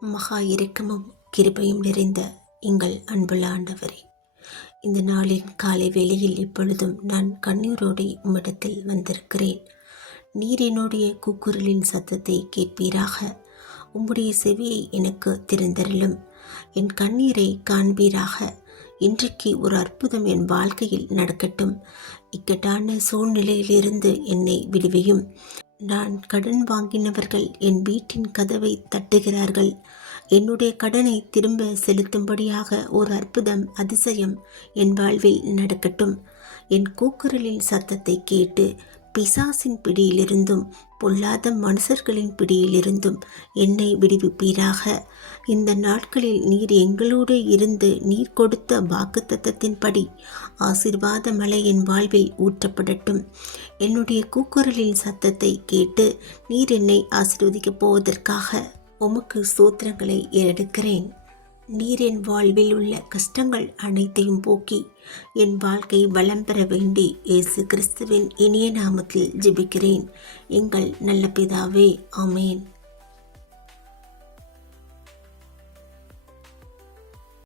மகா இரக்கமும் கிருபையும் நிறைந்த எங்கள் அன்புள்ள ஆண்டவரே இந்த நாளின் காலை வேளையில் இப்பொழுதும் நான் கண்ணீரோடு உம்மிடத்தில் வந்திருக்கிறேன். நீர் என்னுடைய கூக்குரலின் சத்தத்தை கேட்பீராக. உம்முடைய செவியை எனக்கு திறந்தருளும் என் கண்ணீரை காண்பீராக. இன்றைக்கு ஒரு அற்புதம் என் வாழ்க்கையில் நடக்கட்டும். இக்கட்டான சூழ்நிலையிலிருந்து என்னை விடுவையும். நான் கடன் வாங்கினவர்கள் என் வீட்டின் கதவை தட்டுகிறார்கள். என்னுடைய கடனை திரும்ப செலுத்தும்படியாக ஒரு அற்புதம் அதிசயம் என் வாழ்வில் நடக்கட்டும். என் கூக்குரலின் சத்தத்தை கேட்டு பிசாசின் பிடியிலிருந்தும் பொல்லாத மனுஷர்களின் பிடியிலிருந்தும் என்னை விடுவிப்பீராக. இந்த நாட்களில் நீர் எங்களோடு இருந்து நீர் கொடுத்த வாக்குத்தத்தத்தின்படி ஆசிர்வாத மலை என் வாழ்வில் ஊற்றப்படட்டும். என்னுடைய கூக்குரலின் சத்தத்தை கேட்டு நீர் என்னை ஆசீர்வதிக்கப் போவதற்காக உமக்கு சூத்திரங்களை எடுக்கிறேன் நீர் என் வாழ்வில் உள்ள கஷ்டங்கள் அனைத்தையும் போக்கி என் வாழ்க்கை வளம் பெற வேண்டி இயேசு கிறிஸ்துவின் இனிய நாமத்தில் ஜெபிக்கிறேன். எங்கள் நல்ல பிதாவே ஆமேன்.